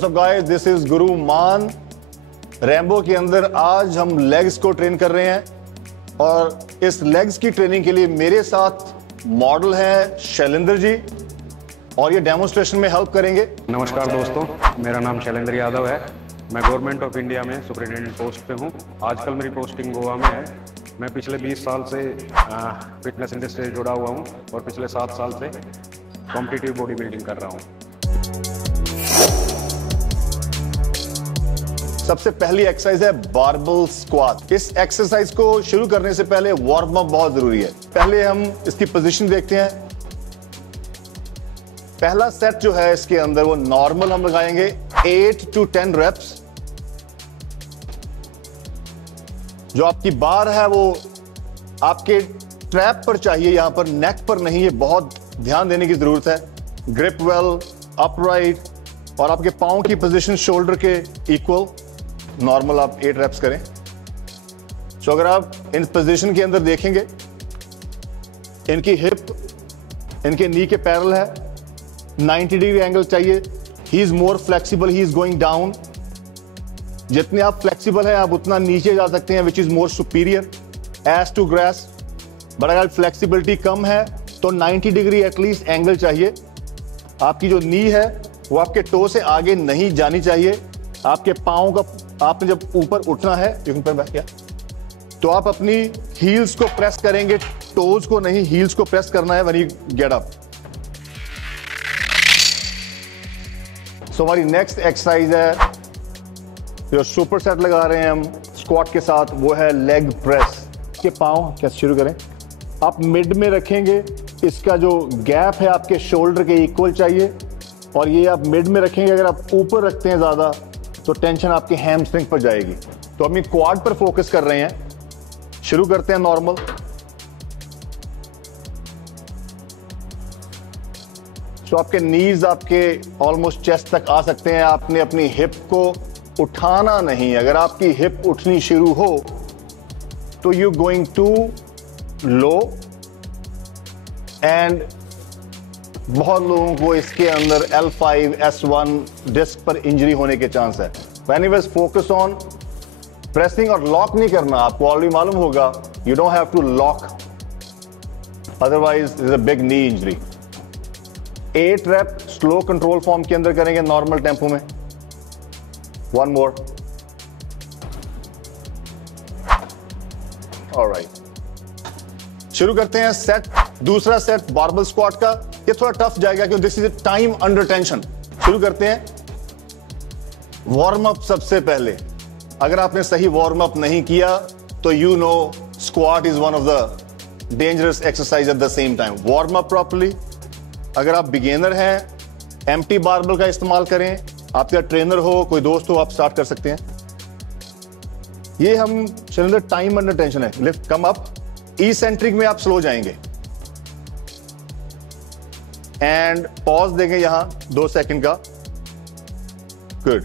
What's up guys, this is गुरु मान। Rambo के अंदर आज हम लेग्स को ट्रेन कर रहे हैं और इस लेग्स की ट्रेनिंग के लिए मेरे साथ मॉडल है शैलेंद्र जी और ये डेमोन्स्ट्रेशन में हेल्प करेंगे। नमस्कार दोस्तों, मेरा नाम शैलेंद्र यादव है। मैं गवर्नमेंट ऑफ इंडिया में सुपरिटेंडेंट पोस्ट पे हूँ। आजकल मेरी पोस्टिंग गोवा में है। मैं पिछले 20 साल से फिटनेस इंडस्ट्री से जुड़ा हुआ हूँ और पिछले 7 साल से कॉम्पिटिटिव बॉडी बिल्डिंग कर रहा हूँ। सबसे पहली एक्सरसाइज है बारबल स्क्वाट। इस एक्सरसाइज को शुरू करने से पहले वार्म अप बहुत जरूरी है। पहले हम इसकी पोजीशन देखते हैं। पहला सेट जो है इसके अंदर वो नॉर्मल हम लगाएंगे 8 to 10 रेप्स। जो आपकी बार है वो आपके ट्रैप पर चाहिए, यहां पर नेक पर नहीं। ये बहुत ध्यान देने की जरूरत है। ग्रिप वेल, अपराइट और आपके पांव की पोजीशन शोल्डर के इक्वल। नॉर्मल आप 8 रेप्स करें। तो अगर आप इन पोजीशन के अंदर देखेंगे, इनकी हिप इनके नी के पैरेलल है। 90 डिग्री एंगल चाहिए। He is more flexible, he is going down. जितने आप फ्लेक्सिबल है आप उतना नीचे जा सकते हैं, which is more superior as to grace. But अगर फ्लेक्सिबिलिटी कम है तो 90 डिग्री एटलीस्ट एंगल चाहिए। आपकी जो नी है वो आपके टो से आगे नहीं जानी चाहिए। आपके पाँव का आपने जब ऊपर उठना है, तो आप अपनी हील्स को प्रेस करेंगे, टोज को नहीं, हील्स को प्रेस करना है व्हेन यू गेट अप। सो हमारी नेक्स्ट एक्सरसाइज है जो सुपर सेट लगा रहे हैं हम स्क्वाट के साथ, वो है लेग प्रेस। के पाँव कैसे शुरू करें, आप मिड में रखेंगे। इसका जो गैप है आपके शोल्डर के इक्वल चाहिए और ये आप मिड में रखेंगे। अगर आप ऊपर रखते हैं ज्यादा तो टेंशन आपके हैमस्ट्रिंग पर जाएगी। तो हम क्वाड पर फोकस कर रहे हैं। शुरू करते हैं नॉर्मल। तो आपके नीज आपके ऑलमोस्ट चेस्ट तक आ सकते हैं। आपने अपनी हिप को उठाना नहीं। अगर आपकी हिप उठनी शुरू हो तो यू गोइंग टू लो एंड बहुत लोगों को इसके अंदर L5, S1 डिस्क पर इंजरी होने के चांस है। एनीवेज फोकस ऑन प्रेसिंग और लॉक नहीं करना। आपको ऑलरेडी मालूम होगा, you don't have to lock, otherwise is a big knee injury. 8 rep slow control form के अंदर करेंगे नॉर्मल टेम्पो में। 1 मोर। ऑलराइट, शुरू करते हैं सेट। दूसरा सेट बारबल स्क्वाट का। ये थोड़ा टफ जाएगा क्योंकि this is time under tension. शुरू करते हैं। वार्म अप सबसे पहले। अगर आपने सही वार्म अप नहीं किया तो you know squat is one of the dangerous exercise at the same time. Warm up properly. अगर आप बिगिनर हैं, एम्प्टी बारबल का इस्तेमाल करें। आपका ट्रेनर हो, कोई दोस्त हो, आप स्टार्ट कर सकते हैं। ये हम चलेंगे टाइम अंडर टेंशन है। Lift come up. इसेंट्रिक में आप स्लो जाएंगे एंड पॉज देंगे यहां 2 सेकंड का। गुड।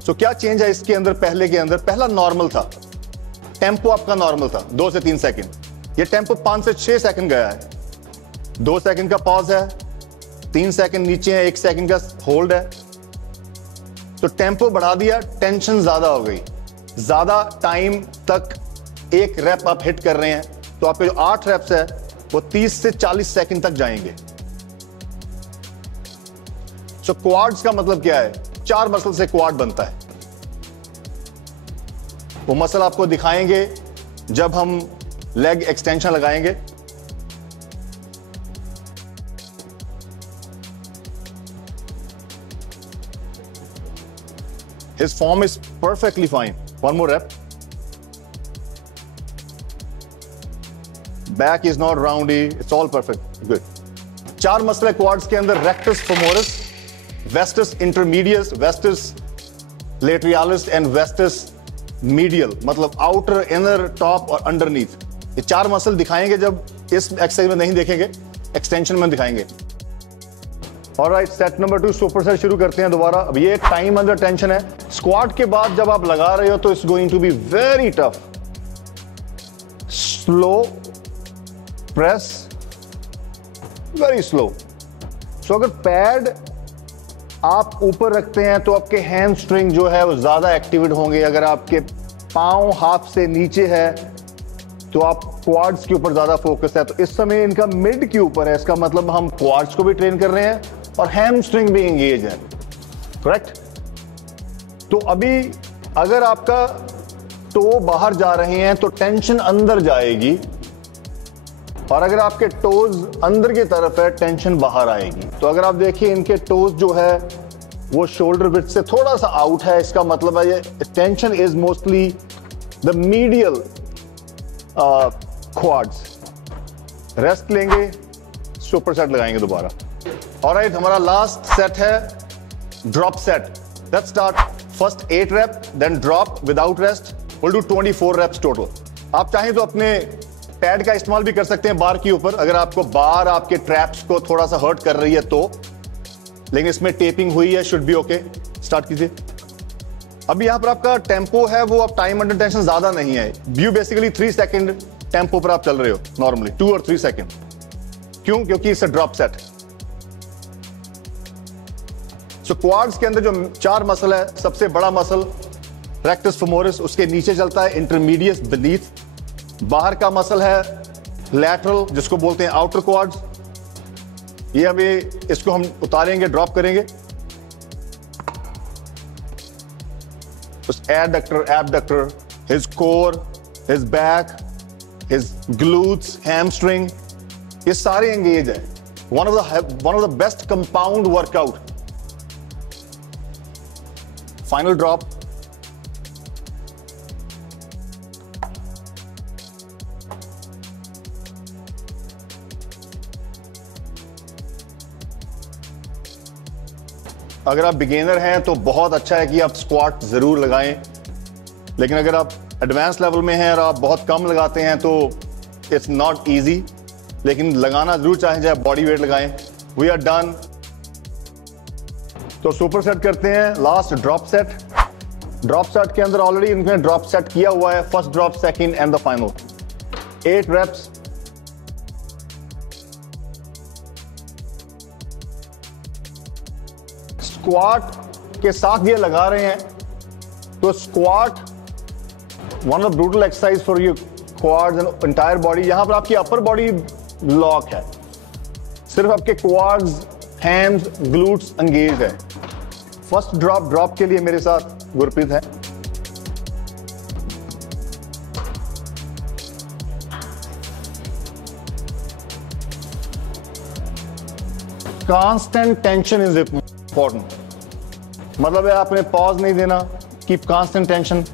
सो क्या चेंज है इसके अंदर? पहले के अंदर पहला नॉर्मल था, टेम्पो आपका नॉर्मल था 2 से 3 सेकंड। ये टेम्पो 5 से 6 सेकंड गया है। 2 सेकंड का पॉज है, 3 सेकंड नीचे है, 1 सेकंड का होल्ड है। तो टेम्पो बढ़ा दिया, टेंशन ज्यादा हो गई। ज्यादा टाइम तक एक रेप आप हिट कर रहे हैं तो आपके जो 8 रेप्स है वो 30 से 40 सेकंड तक जाएंगे। सो क्वाड्स का मतलब क्या है? 4 मसल से क्वाड बनता है। वो मसल आपको दिखाएंगे जब हम लेग एक्सटेंशन लगाएंगे। His form is perfectly fine. 1 more rep. Back is not roundy. It's all perfect. Good. 4 muscle है क्वाड्स के अंदर। Rectus femoris, vastus intermedius, vastus lateralis and vastus medial. मतलब आउटर, इनर, टॉप और underneath. ये 4 muscle दिखाएंगे जब इस exercise में नहीं देखेंगे, एक्सटेंशन में दिखाएंगे। Alright, set number 2 super set शुरू करते हैं दोबारा। अब ये टाइम अंडर टेंशन है। स्क्वाट के बाद जब आप लगा रहे हो तो it's going to be very tough. Slow press, very slow. So अगर पैड आप ऊपर रखते हैं तो आपके हैमस्ट्रिंग जो है वो ज्यादा एक्टिवेट होंगे। अगर आपके पांव हाफ से नीचे है तो आप क्वाड्स के ऊपर ज्यादा फोकस है। तो इस समय इनका मिड के ऊपर है, इसका मतलब हम क्वाड्स को भी ट्रेन कर रहे हैं और हैमस्ट्रिंग भी एंगेज है। करेक्ट। तो अभी अगर आपका टो बाहर जा रहे हैं तो टेंशन अंदर जाएगी, और अगर आपके टोज अंदर की तरफ है टेंशन बाहर आएगी। तो अगर आप देखिए इनके टोज जो है वो शोल्डर विड्थ से थोड़ा सा आउट है, इसका मतलब है ये tension is mostly the medial quads. Rest लेंगे, सुपर सेट लगाएंगे दोबारा। ऑलराइट, हमारा लास्ट सेट है drop set. Let's start. First 8 rep, then drop without rest. Will do 24 reps total. आप चाहें तो अपने पैड का इस्तेमाल भी कर सकते हैं बार के ऊपर, अगर आपको बार आपके ट्रैप्स को थोड़ा सा हर्ट कर रही है तो, लेकिन इसमें टेपिंग हुई है, शुड बी ओके। स्टार्ट कीजिए। अभी यहां पर आपका टेम्पो है वो अब टाइम अंडर टेंशन ज्यादा नहीं है। व्यू बेसिकली 3 सेकंड टेम्पो पर आप चल रहे हो नॉर्मली, 2 और 3 सेकंड। क्यों? क्योंकि इससे ड्रॉप सेट। सो क्वाड्स के अंदर जो 4 मसल है, सबसे बड़ा मसल रेक्टस फेमोरिस, उसके नीचे चलता है इंटरमीडियस बिलीफ। बाहर का मसल है लैटरल, जिसको बोलते हैं आउटर क्वाड्स। ये अभी इसको हम उतारेंगे, ड्रॉप करेंगे। उस adductor, abductor, his core, his back, his glutes, hamstring, ये सारे एंगेज है। One of the best compound workout. Final drop. अगर आप बिगिनर हैं तो बहुत अच्छा है कि आप स्क्वाट जरूर लगाएं, लेकिन अगर आप एडवांस लेवल में हैं और आप बहुत कम लगाते हैं तो इट्स नॉट इजी, लेकिन लगाना जरूर चाहें, चाहे बॉडी वेट लगाएं। We are done. तो सुपर सेट करते हैं। Last drop set. Drop set के अंदर ऑलरेडी इन्होंने ड्रॉप सेट किया हुआ है, first drop, second and the final. 8 reps. Squat के साथ ये लगा रहे हैं तो squat one of brutal exercise for your quads and entire body. यहां पर आपकी अपर बॉडी लॉक है, सिर्फ आपके क्वाड्स, हैम्स, ग्लूट्स एंगेज है। फर्स्ट ड्रॉप के लिए मेरे साथ गुरप्रीत है। कांस्टेंट टेंशन इज इंपॉर्टेंट, मतलब है आपने पॉज नहीं देना, keep constant tension.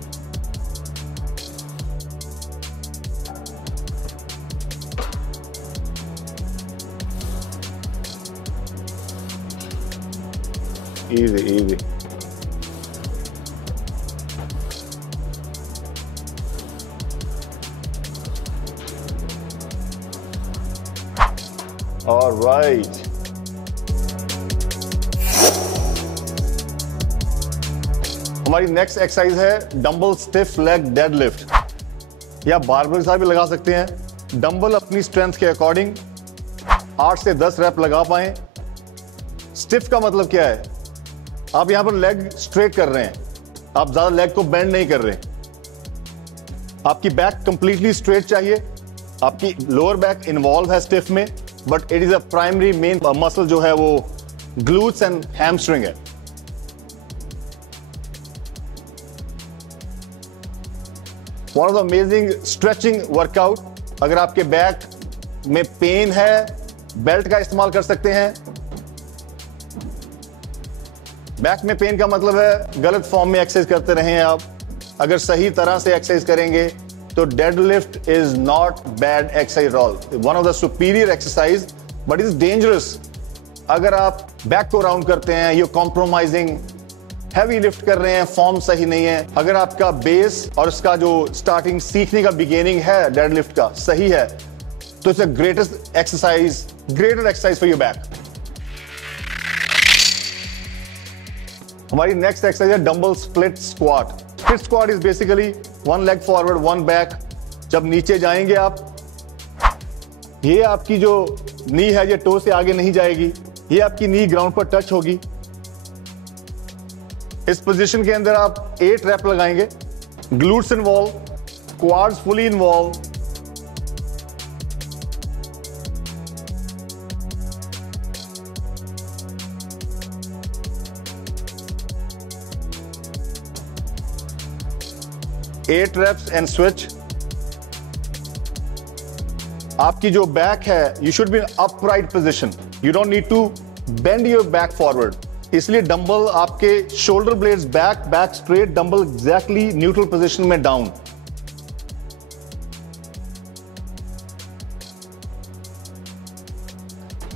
easy. All right. हमारी नेक्स्ट एक्सरसाइज है डंबल स्टिफ लेग डेडलिफ्ट। या बारबेल के साथ भी लगा सकते हैं। डंबल अपनी स्ट्रेंथ के अकॉर्डिंग 8 से 10 रैप लगा पाए। स्टिफ का मतलब क्या है? आप यहां पर लेग स्ट्रेट कर रहे हैं, आप ज्यादा लेग को बेंड नहीं कर रहे। आपकी बैक कंप्लीटली स्ट्रेट चाहिए। आपकी लोअर बैक इन्वॉल्व है स्टिफ में, but it is a primary main muscle जो है वो ग्लूट्स एंड हैमस्ट्रिंग है। One of the amazing stretching workout. अगर आपके बैक में पेन है, बेल्ट का इस्तेमाल कर सकते हैं। बैक में पेन का मतलब है गलत फॉर्म में एक्सरसाइज करते रहे हैं आप। अगर सही तरह से एक्सरसाइज करेंगे तो deadlift is not bad exercise all, one of the superior exercise, but it is dangerous. अगर आप बैक को राउंड करते हैं, यू कॉम्प्रोमाइजिंग, हैवी लिफ्ट कर रहे हैं, फॉर्म सही नहीं है। अगर आपका बेस और इसका जो स्टार्टिंग सीखने का बिगिनिंग है डेडलिफ्ट का सही है तो it's a greatest exercise, greater exercise for your back. हमारी नेक्स्ट एक्सरसाइज है dumbbell split squat. Split squat is basically 1 leg forward 1 back. जब नीचे जाएंगे आप, ये आपकी जो नी है ये टो से आगे नहीं जाएगी, ये आपकी नी ग्राउंड पर टच होगी। इस पोजीशन के अंदर आप 8 रैप लगाएंगे, glutes involve, quads fully involve, eight reps and switch. आपकी जो बैक है, you should be in upright position, you don't need to bend your back forward. इसलिए डंबल आपके shoulder blades back straight, dumbbell exactly neutral position में down.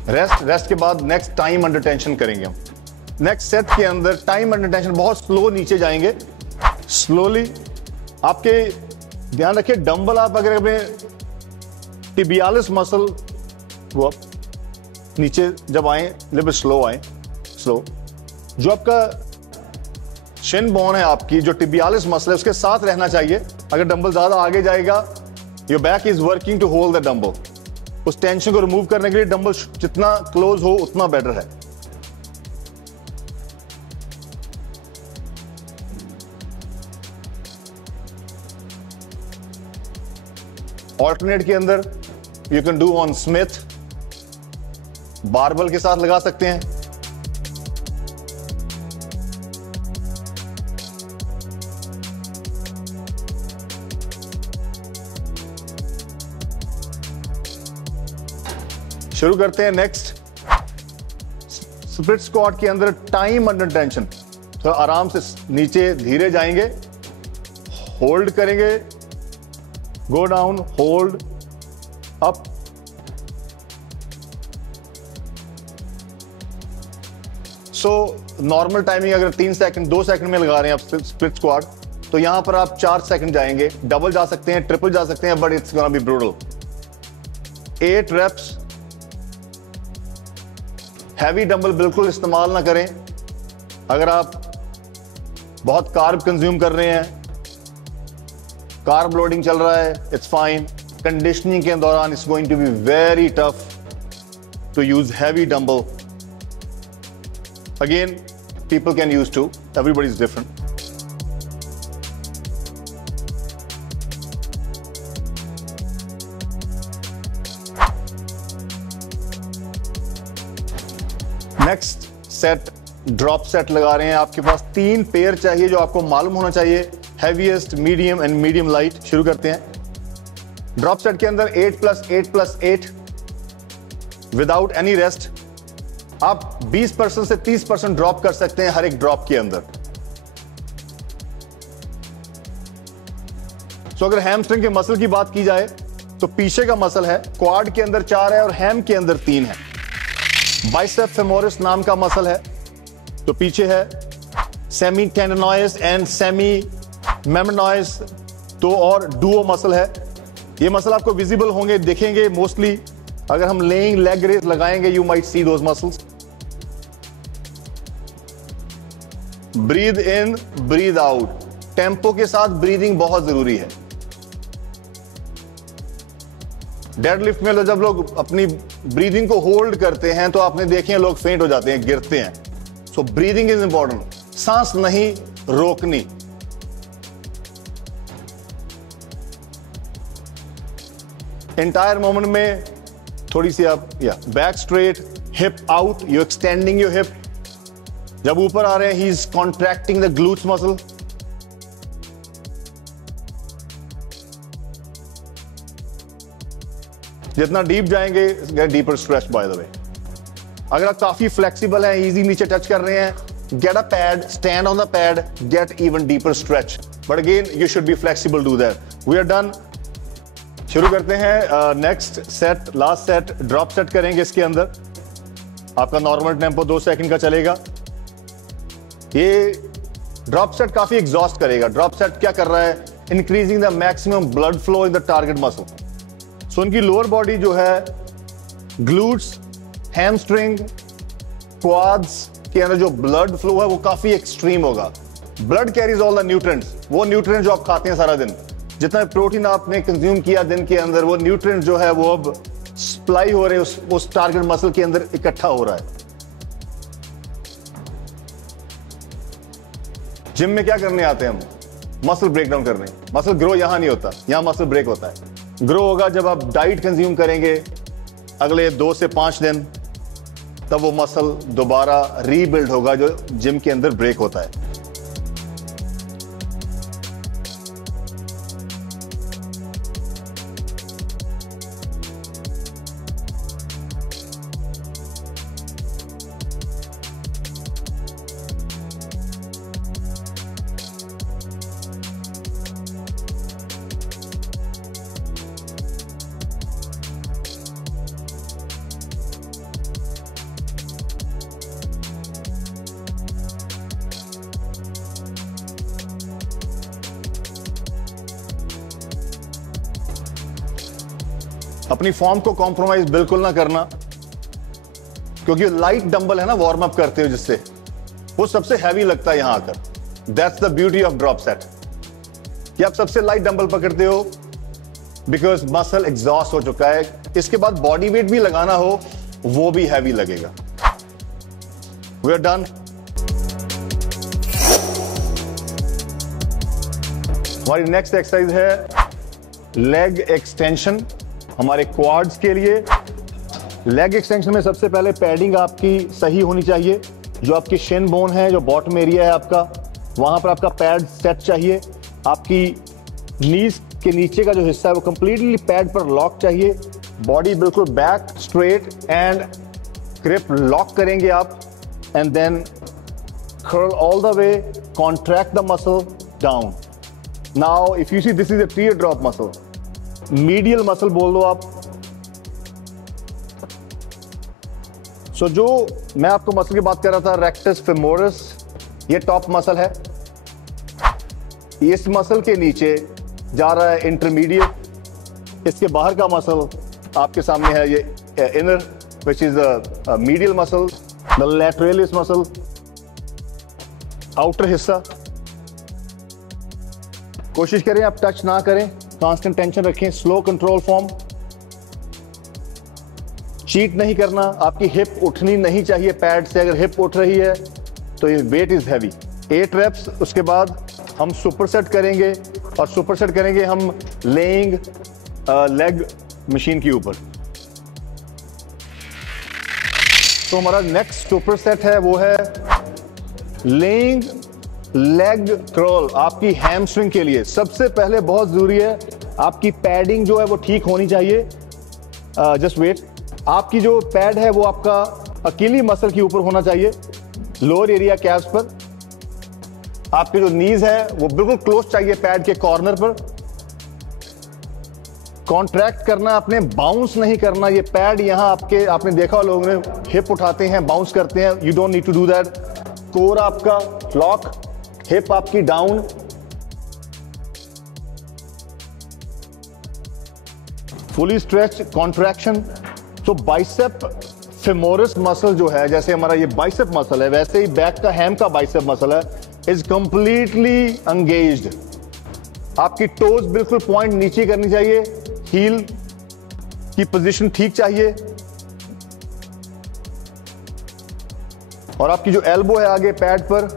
Rest के बाद next time under tension करेंगे हम। नेक्स्ट सेट के अंदर time under tension बहुत स्लो नीचे जाएंगे, स्लोली। आपके ध्यान रखिए, डंबल आप अगर अपने टिबियालिस मसल वो नीचे जब आए, लिटिल स्लो आए, स्लो। जो आपका शिन बोन है, आपकी जो टिबियालिस मसल है, उसके साथ रहना चाहिए। अगर डंबल ज्यादा आगे जाएगा, your back is working to hold the dumbbell. उस टेंशन को रिमूव करने के लिए डंबल जितना क्लोज हो उतना बेटर है। ऑल्टरनेट के अंदर you can do on Smith, barbell के साथ लगा सकते हैं। शुरू करते हैं नेक्स्ट स्प्लिट स्क्वाट के अंदर टाइम अंडर टेंशन। तो आराम से नीचे धीरे जाएंगे, होल्ड करेंगे, go down, hold up. So normal timing अगर 3 सेकंड 2 सेकंड में लगा रहे हैं आप स्प्लिट स्क्वाट, तो यहां पर आप 4 सेकंड जाएंगे। डबल जा सकते हैं, ट्रिपल जा सकते हैं, but it's gonna be brutal. 8 reps. Heavy dumbbell बिल्कुल इस्तेमाल ना करें। अगर आप बहुत कार्ब कंज्यूम कर रहे हैं, कार्ब लोडिंग चल रहा है, इट्स फाइन। कंडीशनिंग के दौरान it's going to be very tough to use heavy dumbbell. Again people can use too, everybody's different. Next set drop set लगा रहे हैं। आपके पास 3 पेयर चाहिए जो आपको मालूम होना चाहिए, heaviest, medium and medium light. शुरू करते हैं। ड्रॉप सेट के अंदर 8+8+8 विदाउट एनी रेस्ट। आप 20% से 30% ड्रॉप कर सकते हैं हर एक ड्रॉप के अंदर। तो अगर हैमस्ट्रिंग के मसल की बात की जाए तो पीछे का मसल है, क्वाड के अंदर 4 है और हैम के अंदर 3 है। बाइसेप फेमोरिस नाम का मसल है तो पीछे है। सेमी टेंडनोइस एंड सेमी मेमनोइस 2 और डुओ मसल है। ये मसल आपको विजिबल होंगे, देखेंगे मोस्टली अगर हम लेइंग लेग रेस लगाएंगे, you might see those muscles. Breathe in, breathe out, tempo के साथ ब्रीदिंग बहुत जरूरी है। डेडलिफ्ट में जब लोग अपनी ब्रीदिंग को होल्ड करते हैं तो आपने देखे लोग फेंट हो जाते हैं, गिरते हैं। सो ब्रीदिंग इज इंपॉर्टेंट, सांस नहीं रोकनी। एंटायर मोमेंट में थोड़ी सी आप back straight, hip out, you extending your hip. जब ऊपर आ रहे हैं, he is contracting the glutes muscle. जितना डीप जाएंगे, get deeper stretch by the way. अगर आप काफी फ्लेक्सिबल हैं, इजी नीचे टच कर रहे हैं, get a pad, stand on the pad, get even deeper stretch. But again you should be flexible, do that. We are done. शुरू करते हैं next set, last set. Drop set करेंगे। इसके अंदर आपका नॉर्मल टेम्पो 2 सेकंड का चलेगा। ये ड्रॉप सेट काफी एग्जॉस्ट करेगा। ड्रॉप सेट क्या कर रहा है? Increasing the maximum blood flow in the target muscle. So उनकी लोअर बॉडी जो है, ग्लूट्स, हैमस्ट्रिंग, क्वाड्स के अंदर जो ब्लड फ्लो है वो काफी एक्सट्रीम होगा। Blood carries all the nutrients, वो न्यूट्रिएंट जो आप खाते हैं सारा दिन, जितना प्रोटीन आपने कंज्यूम किया दिन के अंदर, वो न्यूट्रिएंट जो है वो अब सप्लाई हो रहे हैं, उस टारगेट मसल के अंदर इकट्ठा हो रहा है। जिम में क्या करने आते हैं हम? मसल ब्रेक डाउन करने। मसल ग्रो यहां नहीं होता, यहां मसल ब्रेक होता है। ग्रो होगा जब आप डाइट कंज्यूम करेंगे अगले 2 से 5 दिन, तब वो मसल दोबारा रीबिल्ड होगा जो जिम के अंदर ब्रेक होता है। अपनी फॉर्म को कॉम्प्रोमाइज बिल्कुल ना करना, क्योंकि लाइट डंबल है ना, वार्म अप करते हो जिससे वो सबसे हैवी लगता है यहां आकर। That's the beauty of drop set, कि आप सबसे लाइट डंबल पकड़ते हो बिकॉज मसल एग्जॉस्ट हो चुका है। इसके बाद बॉडी वेट भी लगाना हो वो भी हैवी लगेगा। We are done. हमारी नेक्स्ट एक्सरसाइज है लेग एक्सटेंशन हमारे क्वाड्स के लिए। लेग एक्सटेंशन में सबसे पहले पैडिंग आपकी सही होनी चाहिए। जो आपकी शिन बोन है, जो बॉटम एरिया है आपका, वहां पर आपका पैड सेट चाहिए। आपकी नीज के नीचे का जो हिस्सा है वो कंप्लीटली पैड पर लॉक चाहिए। बॉडी बिल्कुल back straight and grip lock करेंगे आप, and then curl all the way, contract the muscle down. Now if you see this is a tear drop muscle, medial muscle बोल दो आप। सो जो मैं आपको मसल की बात कर रहा था, रेक्टस फेमोरस, ये टॉप मसल है। इस मसल के नीचे जा रहा है इंटरमीडिएट। इसके बाहर का मसल आपके सामने है ये inner, which is the medial muscle, the लैटरलिस muscle, outer हिस्सा। कोशिश करें आप टच ना करें, कांस्टेंट टेंशन रखें, स्लो कंट्रोल फॉर्म। चीट नहीं करना, आपकी हिप उठनी नहीं चाहिए पैड से। अगर हिप उठ रही है तो ये वेट इज हैवी। 8 रेप्स, उसके बाद हम सुपर सेट करेंगे, और सुपर सेट करेंगे हम लेइंग लेग मशीन के ऊपर। तो हमारा नेक्स्ट सुपर सेट है वो है लेइंग लेग कर्ल। आपकी हैमस्ट्रिंग के लिए सबसे पहले बहुत जरूरी है आपकी पैडिंग जो है वो ठीक होनी चाहिए। Just wait. आपकी जो पैड है वो आपका अकीली मसल के ऊपर होना चाहिए, लोअर एरिया कैप्स पर। आपकी जो नीज है वो बिल्कुल क्लोज चाहिए पैड के कॉर्नर पर। कॉन्ट्रैक्ट करना आपने, बाउंस नहीं करना। ये पैड यहां आपके, आपने देखा लोगों ने हिप उठाते हैं, बाउंस करते हैं। You don't need to do that. Core आपका लॉक, हिप आपकी डाउन। Fully stretch, contraction. तो बाइसेप फेमोरस मसल जो है, जैसे हमारा ये बाइसेप मसल है, वैसे ही बैक का हैम का बाइसेप मसल है, इज कंप्लीटली एंगेज्ड। आपकी टोज बिल्कुल पॉइंट नीचे करनी चाहिए, हील की पोजीशन ठीक चाहिए, और आपकी जो एल्बो है आगे पैड पर,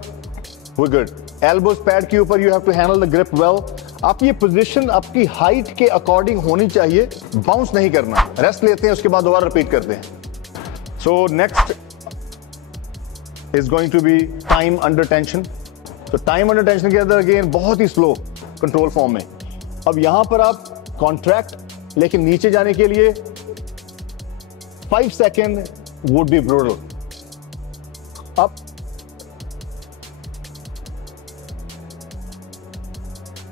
वो गुड। एल्बोज पैड के ऊपर, you have to handle the grip well. आपकी ये पोजीशन आपकी हाइट के अकॉर्डिंग होनी चाहिए, बाउंस नहीं करना। रेस्ट लेते हैं, उसके बाद दोबारा रिपीट करते हैं। So next is going to be time under tension. तो टाइम अंडर टेंशन के अंदर अगेन बहुत ही स्लो कंट्रोल फॉर्म में। अब यहां पर आप कॉन्ट्रैक्ट, लेकिन नीचे जाने के लिए 5 सेकेंड वुड बी ब्रूटल। अब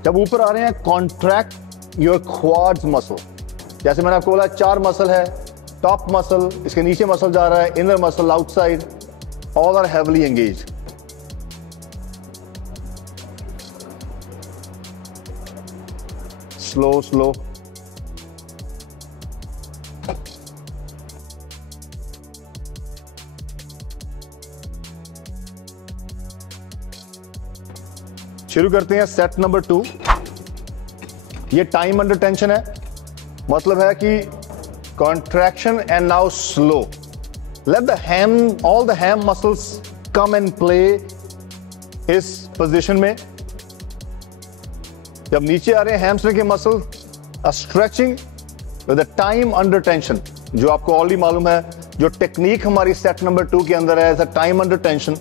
जब ऊपर आ रहे हैं, कॉन्ट्रैक्ट योर क्वाड्स मसल। जैसे मैंने आपको बोला 4 मसल है, टॉप मसल, इसके नीचे मसल जा रहा है, inner muscle, outside, all are heavily engage. Slow slow. शुरू करते हैं सेट नंबर 2। ये टाइम अंडर टेंशन है, मतलब है कि contraction and now slow. Let the ham, all the ham muscles come and play इस पोजीशन में। जब नीचे आ रहे हैं हैमस्ट्रिंग के muscle, a stretching with the time under tension, जो आपको ऑलरेडी मालूम है, जो टेक्निक हमारी सेट नंबर 2 के अंदर है, the time under tension,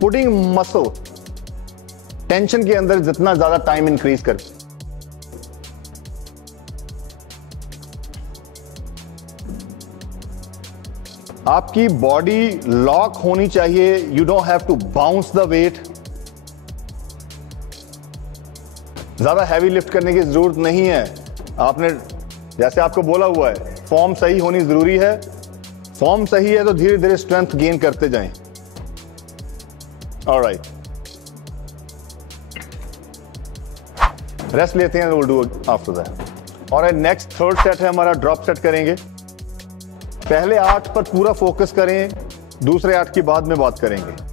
putting muscle tension के अंदर जितना ज्यादा टाइम इंक्रीज कर। आपकी बॉडी लॉक होनी चाहिए, you don't have to bounce the weight. ज्यादा हैवी लिफ्ट करने की जरूरत नहीं है। आपने जैसे आपको बोला हुआ है, फॉर्म सही होनी जरूरी है। फॉर्म सही है तो धीरे धीरे स्ट्रेंथ गेन करते जाएं। ऑलराइट, रेस्ट लेते हैं, विल डू आफ्टर दैट। और नेक्स्ट थर्ड सेट है हमारा, ड्रॉप सेट करेंगे। पहले 8 पर पूरा फोकस करें, दूसरे 8 की बाद में बात करेंगे।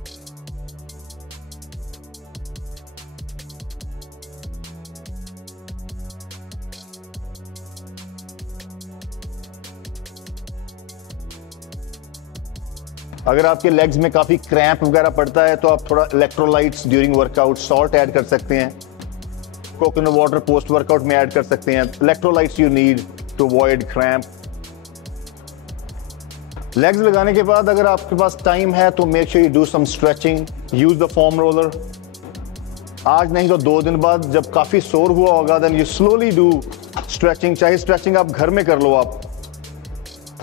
अगर आपके लेग्स में काफी क्रैम्प वगैरह पड़ता है तो आप थोड़ा electrolytes during workout, salt add कर सकते हैं। कोकोनट वाटर पोस्ट वर्कआउट में ऐड कर सकते हैं। Electrolytes you need to avoid cramp. Legs लगाने के बाद अगर आपके पास टाइम है तो make sure you do some stretching, use the foam roller. आज नहीं तो 2 दिन बाद जब काफी सोर हुआ होगा, then you slowly do stretching. चाहे स्ट्रेचिंग आप घर में कर लो। आप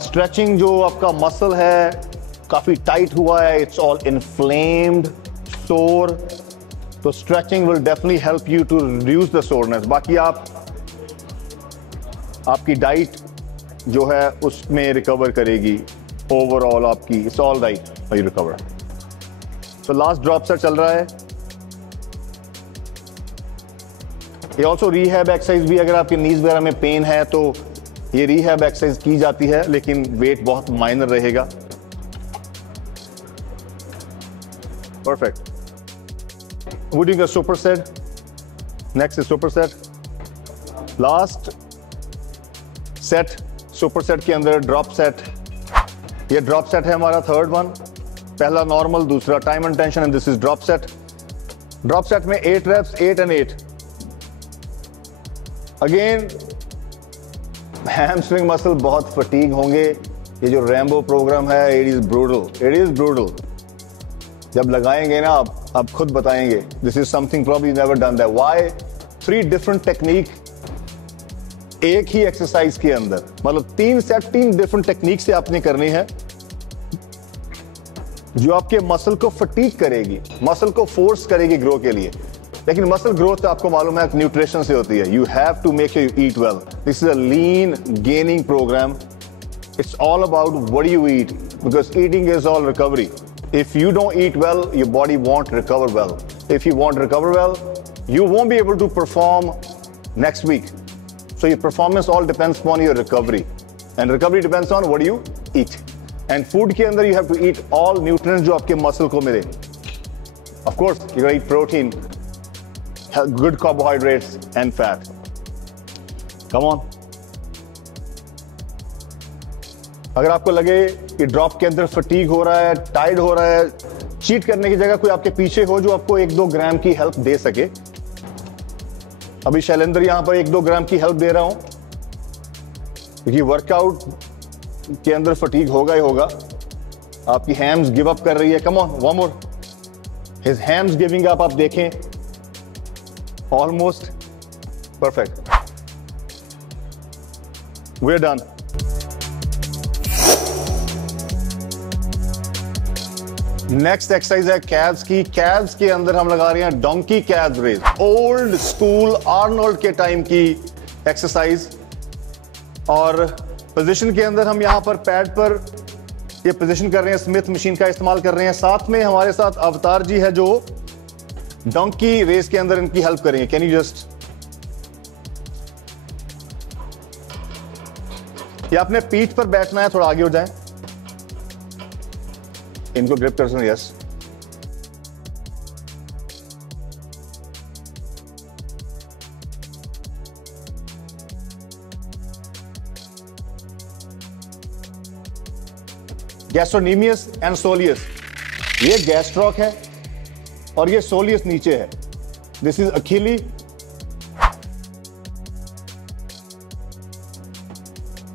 स्ट्रेचिंग जो आपका मसल है काफी टाइट हुआ है, इट्स ऑल इन्फ्लेम्ड, सोर, तो stretching will definitely help you to reduce the soreness. बाकी आपकी डाइट जो है उसमें रिकवर करेगी ओवरऑल आपकी, it's all right you recover. तो लास्ट ड्रॉप सेट चल रहा है। ये ऑल्सो रीहैब एक्सरसाइज भी, अगर आपके नीज वगैरह में पेन है तो ये रीहैब एक्सरसाइज की जाती है, लेकिन वेट बहुत माइनर रहेगा। Perfect. We're doing a superset. Next is superset. Last set, superset के अंदर drop set. ये drop set है हमारा थर्ड वन। पहला नॉर्मल, दूसरा time and tension, and this is drop set. Drop set में 8 reps, 8 and 8। Again hamstring muscle बहुत fatigue होंगे। ये जो रैम्बो प्रोग्राम है, it is brutal, it is brutal. जब लगाएंगे ना आप खुद बताएंगे, this is something probably never done that. Why? 3 different technique एक ही एक्सरसाइज के अंदर, मतलब 3 सेट 3 डिफरेंट टेक्निक से आपने करनी है, जो आपके मसल को फटीग करेगी, मसल को फोर्स करेगी ग्रो के लिए। लेकिन मसल ग्रोथ आपको मालूम है न्यूट्रिशन से होती है। You have to make sure you eat well. This is a lean gaining program. It's all about what you eat, because eating is all recovery. If you don't eat well, your body won't recover well. If you won't recover well, you won't be able to perform next week. So your performance all depends upon your recovery. And recovery depends on what you eat. And food के अंदर you have to eat all nutrients जो आपके muscle को मिले. Of course, you gotta eat protein, good carbohydrates and fat. Come on. अगर आपको लगे कि ड्रॉप के अंदर फटीग हो रहा है, टाइड हो रहा है, चीट करने की जगह कोई आपके पीछे हो जो आपको 1-2 ग्राम की हेल्प दे सके। अभी शैलेंद्र यहां पर 1-2 ग्राम की हेल्प दे रहा हूं, क्योंकि वर्कआउट के अंदर फटीग होगा ही होगा। आपकी हैम्स गिव अप कर रही है। Come on, one more. His hams giving up, आप देखें, almost perfect. We are done. Next exercise है कैब्स की। कैब्स के अंदर हम लगा रहे हैं donkey calves raise, old school Arnold के टाइम की एक्सरसाइज। और पोजीशन के अंदर हम यहां पर पैड पर ये पोजीशन कर रहे हैं, स्मिथ मशीन का इस्तेमाल कर रहे हैं। साथ में हमारे साथ अवतार जी है जो डोंकी रेस के अंदर इनकी हेल्प करेंगे। कैन यू जस्ट, ये अपने पीठ पर बैठना है, थोड़ा आगे हो जाए, इनको ग्रिप कर सकते हैं। यस, गैस्ट्रोनीमियस एंड सोलियस, ये गैस्ट्रोक है और ये सोलियस नीचे है। दिस इज अखिली।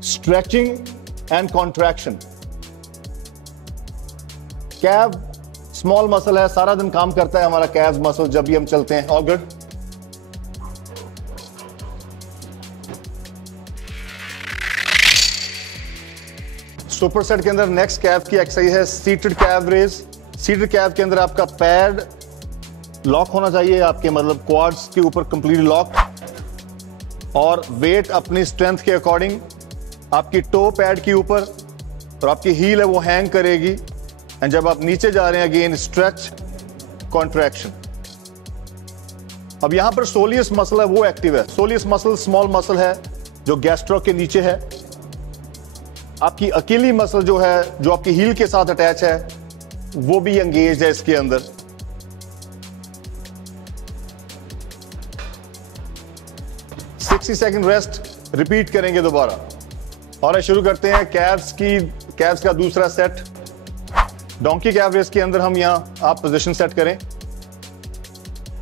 Stretching and contraction. Calf small muscle है, सारा दिन काम करता है हमारा कैव मसल जब भी हम चलते हैं। All good. सुपर सेट के अंदर नेक्स्ट कैव की एक्सरसाइज है सीटेड कैव रेज। सीटेड कैव के अंदर आपका पैड लॉक होना चाहिए, आपके मतलब क्वाड्स के ऊपर कंप्लीट लॉक, और वेट अपनी स्ट्रेंथ के अकॉर्डिंग आपकी टो पैड के ऊपर और आपकी हील है वो हैंग करेगी। एंड जब आप नीचे जा रहे हैं अगेन स्ट्रेच कॉन्ट्रैक्शन। अब यहां पर सोलियस मसल है वो एक्टिव है। सोलियस मसल स्मॉल मसल है जो गैस्ट्रो के नीचे है। आपकी अकेली मसल जो है जो आपकी हील के साथ अटैच है वो भी एंगेज है इसके अंदर। सिक्सटी सेकेंड रेस्ट रिपीट करेंगे दोबारा। और शुरू करते हैं कैव्स का दूसरा सेट। डोंकी कैव रेस के अंदर हम यहां आप पोजीशन सेट करें।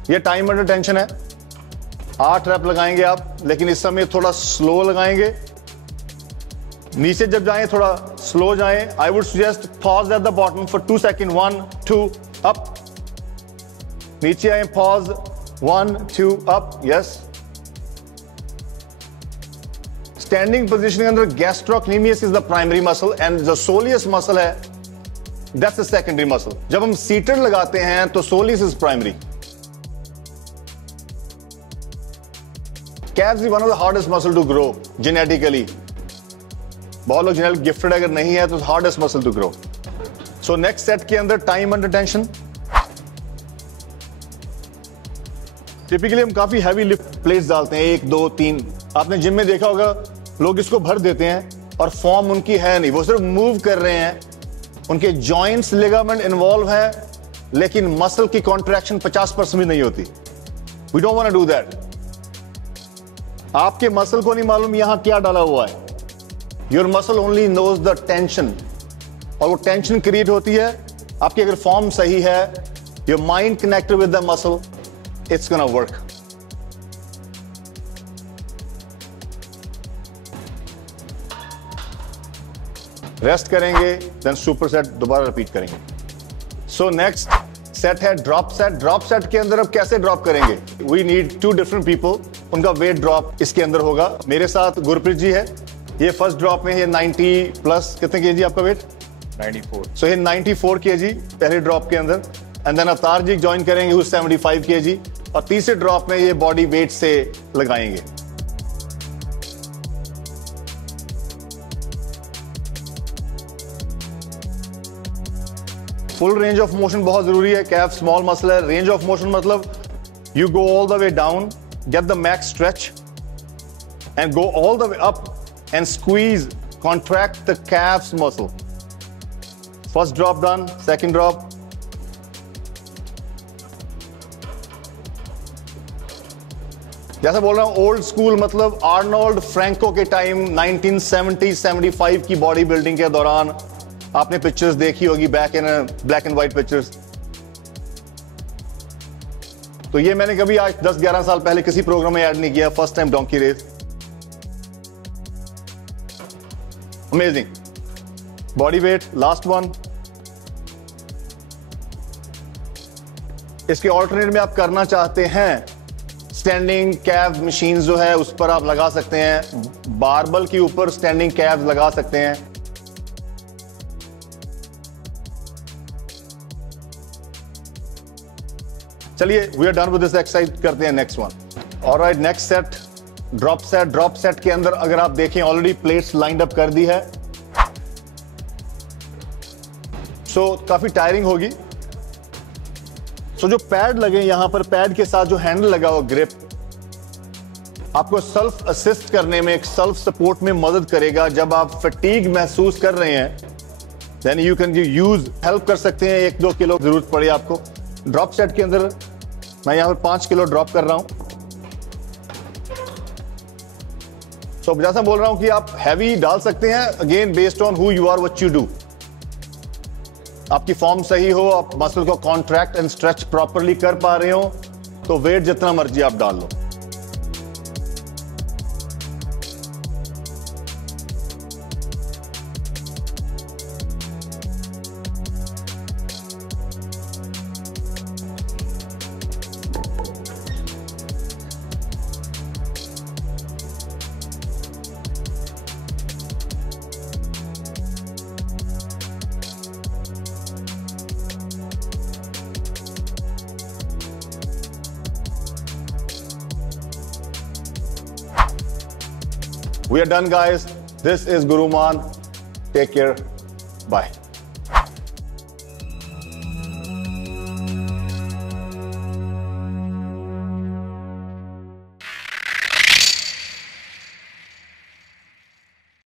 ये टाइम अंडर टेंशन है, 8 रैप लगाएंगे आप, लेकिन इस समय थोड़ा स्लो लगाएंगे। नीचे जब जाएं थोड़ा स्लो जाएं। I would suggest pause at the bottom for 2 second. 1 2 up. नीचे आए, pause 1 2 up. Yes. Standing position के अंदर gastrocnemius is the primary muscle and जो सोलियस मसल है दैट्स द सेकेंडरी मसल। जब हम सीटेड लगाते हैं तो soleus is primary. Calves is one of the hardest muscle to grow genetically. बहुत लोग जेनेटिक गिफ्टेड अगर नहीं है तो hardest muscle to grow. So next set के अंदर टाइम अंडर टेंशन। टिपिकली हम काफी हैवी लिफ्ट प्लेट्स डालते हैं, 1 2 3। आपने जिम में देखा होगा लोग इसको भर देते हैं और फॉर्म उनकी है नहीं, वो सिर्फ मूव कर रहे हैं। उनके जॉइंट्स लिगामेंट इन्वॉल्व है लेकिन मसल की कॉन्ट्रैक्शन 50% भी नहीं होती। We don't want to do that. आपके मसल को नहीं मालूम यहां क्या डाला हुआ है। Your muscle only knows the tension, और वो टेंशन क्रिएट होती है आपकी अगर फॉर्म सही है, your mind connected with the muscle, it's gonna work. Rest करेंगे, देन सुपर सेट दोबारा रिपीट करेंगे। सो नेक्स्ट सेट है ड्रॉप सेट। ड्रॉप सेट के अंदर अब कैसे ड्रॉप करेंगे? वी नीड 2 डिफरेंट पीपल, उनका वेट ड्रॉप इसके अंदर होगा। मेरे साथ गुरप्रीत जी है, ये फर्स्ट ड्रॉप में ये 90 प्लस। कितने केजी आपका वेट? 94। सो ये 94 केजी पहले ड्रॉप के अंदर। एंड देन अवतार जी ज्वाइन करेंगे उस 75 केजी, और तीसरे ड्रॉप में ये बॉडी वेट से लगाएंगे। फुल रेंज ऑफ मोशन बहुत जरूरी है। कैफ स्मॉल मसल है। रेंज ऑफ मोशन मतलब you go all the way down, get the max stretch and go all the way up and squeeze, contract the calves muscle. First drop done, second drop. जैसा बोल रहा हूं old school मतलब Arnold Franco के time 1970-75 की body building के दौरान आपने पिक्चर्स देखी होगी, back in black and white pictures. तो ये मैंने कभी आज 10-11 साल पहले किसी प्रोग्राम में ऐड नहीं किया। First time donkey raise. Amazing body weight. Last one. इसके ऑल्टरनेट में आप करना चाहते हैं स्टैंडिंग कैव मशीन जो है उस पर आप लगा सकते हैं, बारबल के ऊपर स्टैंडिंग कैव लगा सकते हैं। चलिए we are done with this exercise, करते हैं next one. Alright, next set drop set. Drop set के अंदर अगर आप देखें ऑलरेडी प्लेट्स लाइंड अप कर दी है, सो काफी टायरिंग होगी। सो जो पैड लगे यहां पर, पैड के साथ जो हैंडल लगा हुआ ग्रिप, आपको सेल्फ असिस्ट करने में, सेल्फ सपोर्ट में मदद करेगा। जब आप फटीग महसूस कर रहे हैं then you can use help कर सकते हैं। 1-2 किलो जरूरत पड़े आपको। ड्रॉप सेट के अंदर मैं यहां पर 5 किलो ड्रॉप कर रहा हूं। तो जैसा बोल रहा हूं कि आप हैवी डाल सकते हैं, again based on who you are, what you do. आपकी फॉर्म सही हो, आप मसल को कॉन्ट्रैक्ट एंड स्ट्रेच प्रॉपरली कर पा रहे हो, तो वेट जितना मर्जी आप डाल लो। We are done, guys. This is Guruman. Take care. Bye.